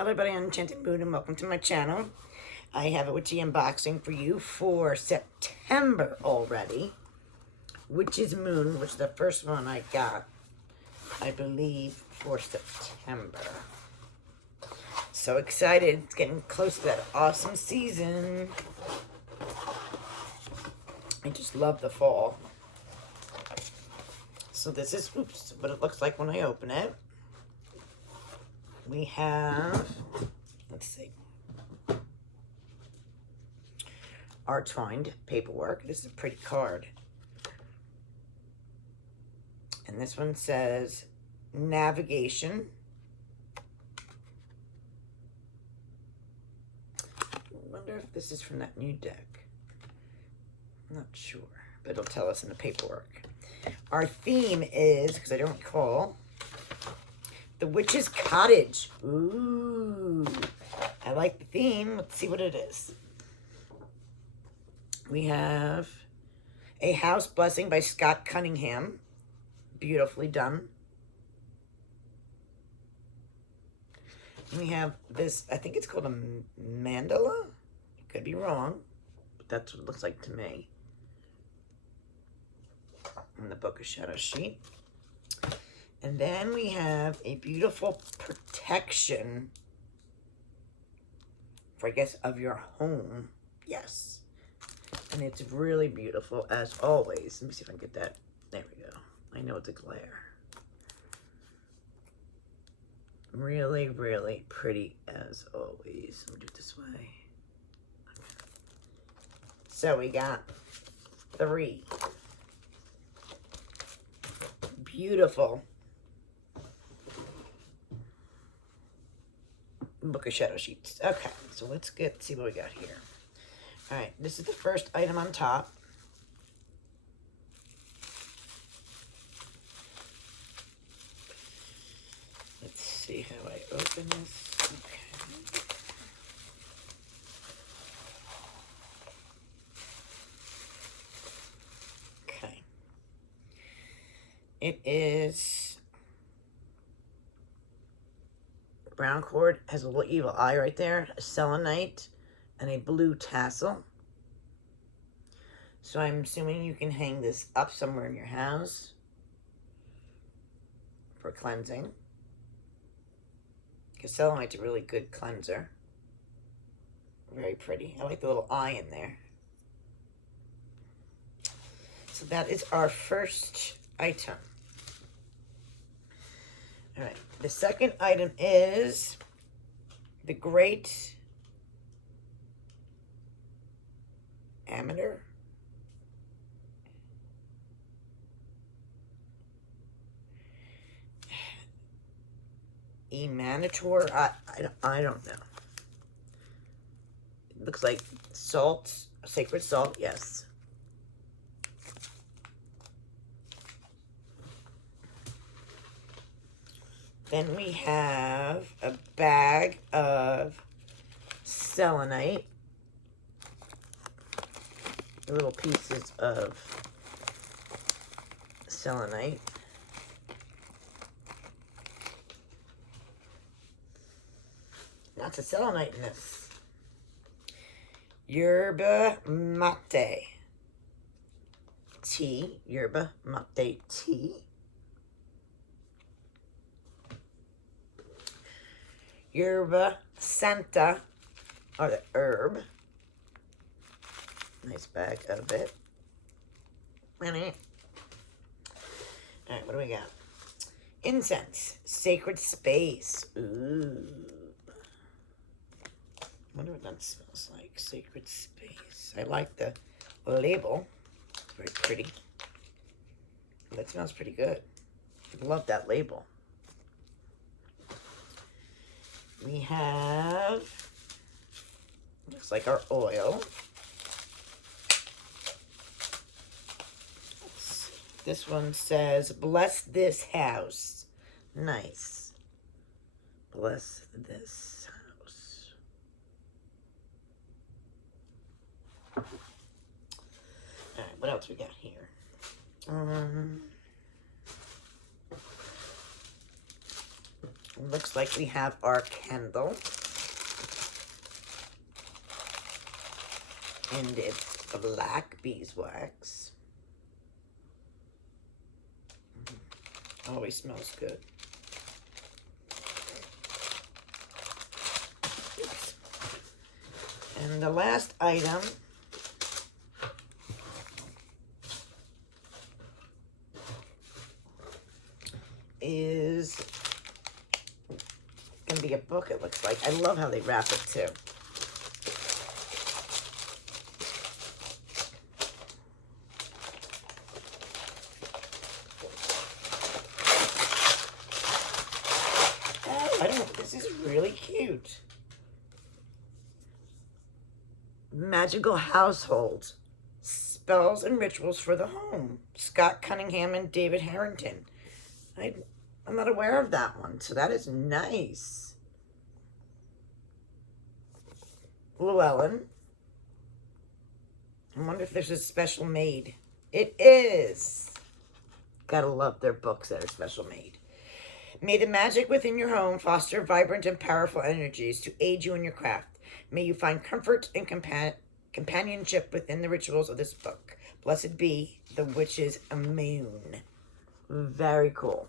Hello everybody, I'm Enchanted Moon and welcome to my channel. I have a witchy unboxing for you for September already. Witch's Moon, which is the first one I got, I believe, for September. So excited, it's getting close to that awesome season. I just love the fall. So this is, oops, what it looks like when I open it. We have, let's see, our twined paperwork. This is a pretty card. And this one says navigation. I wonder if this is from that new deck. I'm not sure, but it'll tell us in the paperwork. Our theme is, because I don't recall, the Witch's Cottage. Ooh, I like the theme. Let's see what it is. We have A House Blessing by Scott Cunningham. Beautifully done. We have this, I think it's called a mandala. Could be wrong, but that's what it looks like to me. In the Book of Shadow sheet. And then we have a beautiful protection for, I guess, of your home. Yes. And it's really beautiful as always. Let me see if I can get that. There we go. I know it's a glare. Really, really pretty as always. Let me do it this way. So we got 3 beautiful Book of Shadow sheets. Okay, so let's see what we got here. All right, this is the first item on top. Let's see how I open this. Okay. Okay. It is brown cord, has a little evil eye right there, a selenite, and a blue tassel. So I'm assuming you can hang this up somewhere in your house for cleansing. Because selenite's a really good cleanser. Very pretty. I like the little eye in there. So that is our first item. All right, the second item is the Great Amateur. Emanator. I don't know. It looks like salt, sacred salt, yes. Then we have a bag of selenite. Little pieces of selenite. Lots of selenite in this. Yerba mate tea. Yerba mate tea. Yerba Santa, or the herb. Nice bag of it. Alright, what do we got? Incense, Sacred Space. Ooh. I wonder what that smells like. Sacred Space. I like the label. It's very pretty. That smells pretty good. I love that label. We have, looks like our oil. This one says, bless this house. Nice. Bless this house. All right, what else we got here? Looks like we have our candle. And it's black beeswax. Always smells good. Oops. And the last item is going to be a book, it looks like. I love how they wrap it, too. This is really cute. Magical Household. Spells and Rituals for the Home. Scott Cunningham and David Harrington. I'm not aware of that one, so that is nice. Llewellyn. I wonder if there's a special made. It is. Gotta love their books that are special made. May the magic within your home foster vibrant and powerful energies to aid you in your craft. May you find comfort and companionship within the rituals of this book. Blessed be the Witch's Moon. Very cool.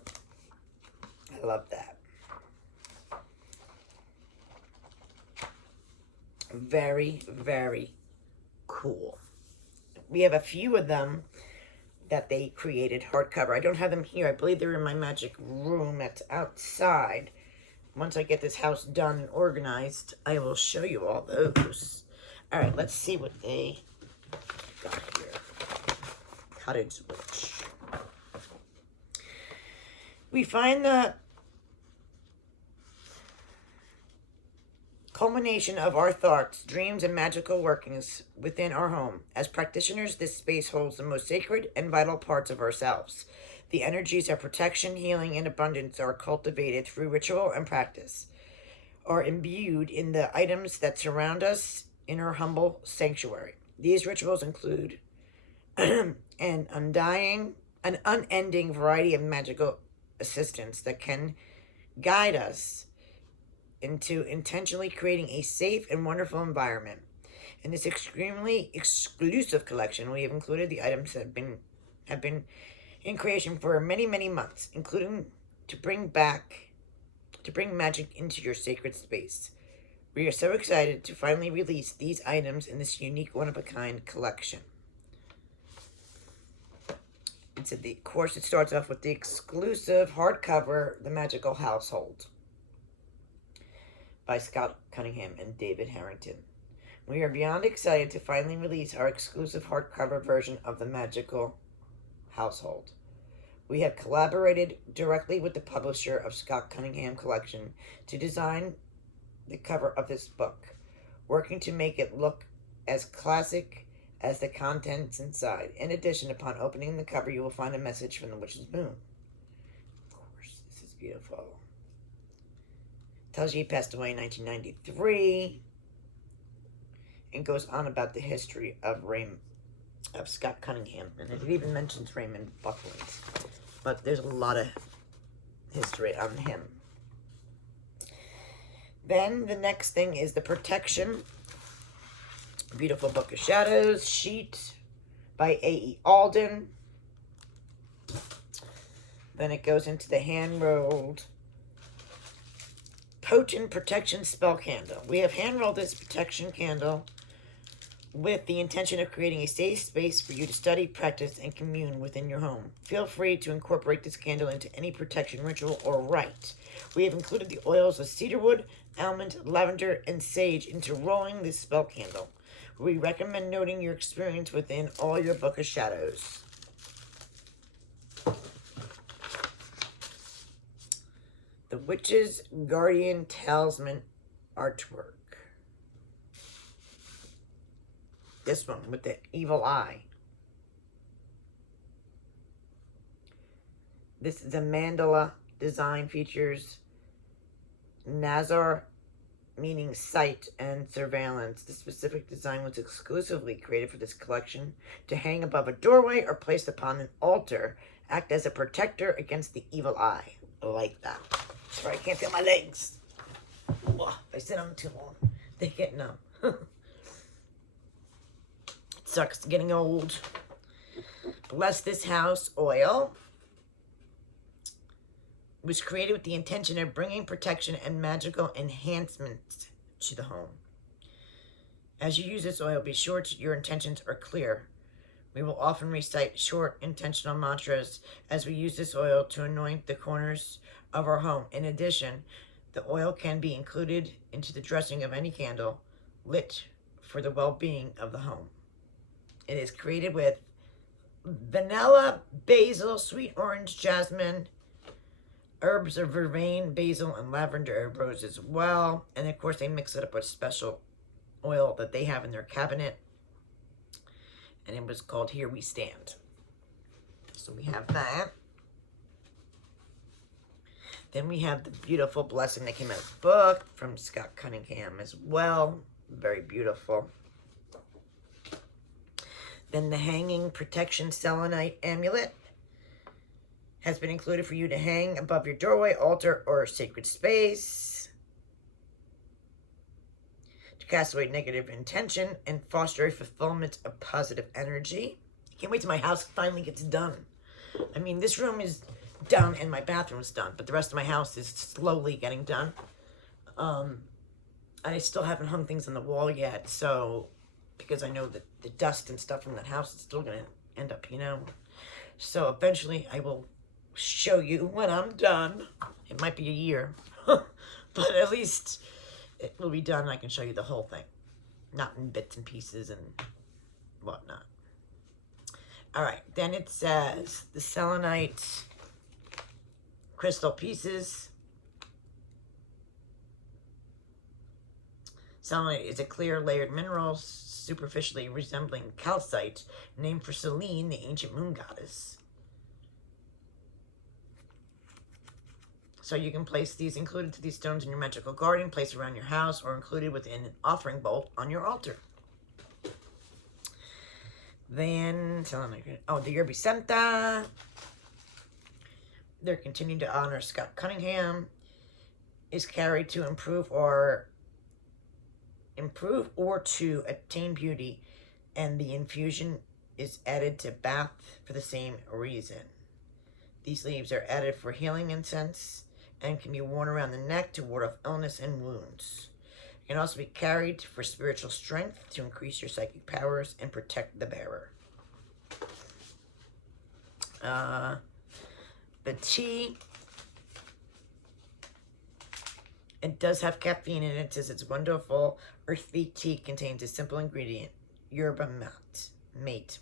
I love that. Very, very cool. We have a few of them that they created hardcover. I don't have them here. I believe they're in my magic room that's outside. Once I get this house done and organized, I will show you all those. All right, let's see what they got here. Cottage Witch. We find the culmination of our thoughts, dreams, and magical workings within our home. As practitioners, this space holds the most sacred and vital parts of ourselves. The energies of protection, healing, and abundance are cultivated through ritual and practice, are imbued in the items that surround us in our humble sanctuary. These rituals include an unending variety of magical assistance that can guide us into intentionally creating a safe and wonderful environment. In this extremely exclusive collection, we have included the items that have been in creation for many, many months, including to bring magic into your sacred space. We are so excited to finally release these items in this unique, one-of-a-kind collection. Of course, it starts off with the exclusive hardcover, The Magical Household, by Scott Cunningham and David Harrington. We are beyond excited to finally release our exclusive hardcover version of The Magical Household. We have collaborated directly with the publisher of Scott Cunningham Collection to design the cover of this book, working to make it look as classic as the contents inside. In addition, upon opening the cover, you will find a message from the Witch's Moon. Of course, this is beautiful. Tells you he passed away in 1993, and goes on about the history of Scott Cunningham, and it even mentions Raymond Buckland, but there's a lot of history on him. Then the next thing is the Protection Beautiful Book of Shadows sheet by A.E. Alden. Then it goes into the hand-rolled Potent Protection Spell Candle. We have hand-rolled this protection candle with the intention of creating a safe space for you to study, practice, and commune within your home. Feel free to incorporate this candle into any protection ritual or rite. We have included the oils of cedarwood, almond, lavender, and sage into rolling this spell candle. We recommend noting your experience within all your Book of Shadows. The Witch's Guardian Talisman artwork. This one with the evil eye. This is a mandala design, features Nazar, meaning sight and surveillance. The specific design was exclusively created for this collection to hang above a doorway or placed upon an altar, act as a protector against the evil eye. I like that. Sorry, I can't feel my legs. Ugh, if I sit on them too long, they get numb. It sucks getting old. Bless This House oil was created with the intention of bringing protection and magical enhancements to the home. As you use this oil, be sure your intentions are clear. We will often recite short, intentional mantras as we use this oil to anoint the corners of our home. In addition, the oil can be included into the dressing of any candle lit for the well-being of the home. It is created with vanilla, basil, sweet orange, jasmine, herbs of vervain, basil, and lavender herb rose as well. And of course, they mix it up with special oil that they have in their cabinet. And it was called Here We Stand. So we have that. Then we have the beautiful blessing that came out of the book from Scott Cunningham as well. Very beautiful. Then the Hanging Protection Selenite Amulet has been included for you to hang above your doorway, altar, or sacred space to cast away negative intention and foster a fulfillment of positive energy. I can't wait till my house finally gets done. I mean, this room is done and my bathroom is done, but the rest of my house is slowly getting done. I still haven't hung things on the wall yet, so because I know that the dust and stuff from that house is still going to end up, So eventually I will show you when I'm done. It might be a year, but at least it will be done. I can show you the whole thing, not in bits and pieces and whatnot. All right, then it says the selenite crystal pieces. Selenite is a clear layered mineral superficially resembling calcite, named for Selene, the ancient moon goddess. So you can place these included to these stones in your magical garden, place around your house, or included within an offering bowl on your altar. Then, the Yerba Santa. They're continuing to honor Scott Cunningham. Is carried to improve or to attain beauty, and the infusion is added to bath for the same reason. These leaves are added for healing incense and can be worn around the neck to ward off illness and wounds. It can also be carried for spiritual strength to increase your psychic powers and protect the bearer. The tea, it does have caffeine in it. It says it's wonderful. Earthly tea contains a simple ingredient, yerba mate,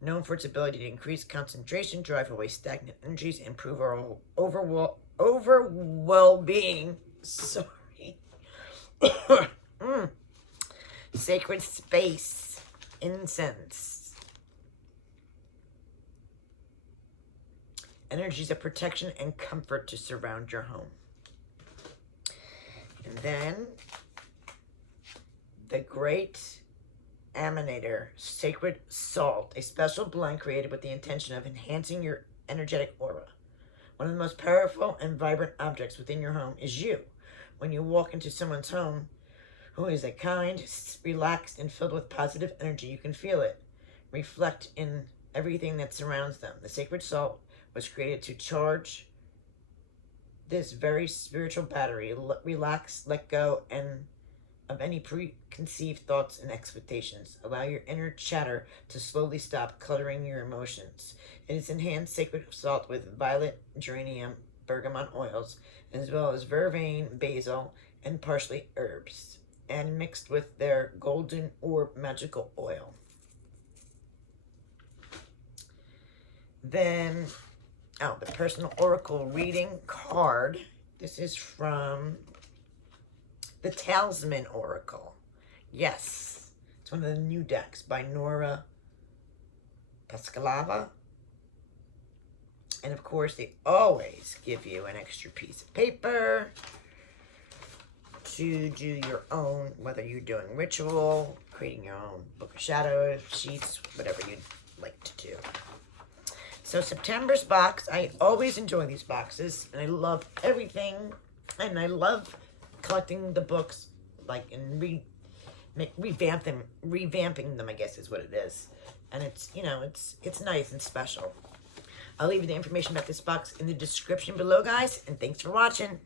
known for its ability to increase concentration, drive away stagnant energies, improve our overall being. Sorry. Sacred space, incense, energies of protection and comfort to surround your home. And then the Great Emanator Sacred Salt, a special blend created with the intention of enhancing your energetic aura. One of the most powerful and vibrant objects within your home is you. When you walk into someone's home who is a kind, relaxed, and filled with positive energy, you can feel it reflect in everything that surrounds them. The sacred salt was created to charge this very spiritual battery. Relax, let go, and of any preconceived thoughts and expectations. Allow your inner chatter to slowly stop cluttering your emotions. It is enhanced sacred salt with violet, geranium, bergamot oils, as well as vervain, basil, and parsley herbs, and mixed with their golden orb magical oil. Then, the personal oracle reading card. This is from the Talisman Oracle. Yes, it's one of the new decks by Nora Pascalava. And of course, they always give you an extra piece of paper to do your own, whether you're doing ritual, creating your own book of shadow sheets, whatever you'd like to do. So September's box, I always enjoy these boxes, and I love everything, and I love collecting the books, like, and revamping them, I guess is what it is. And it's, you know, it's nice and special. I'll leave you the information about this box in the description below, guys, and thanks for watching.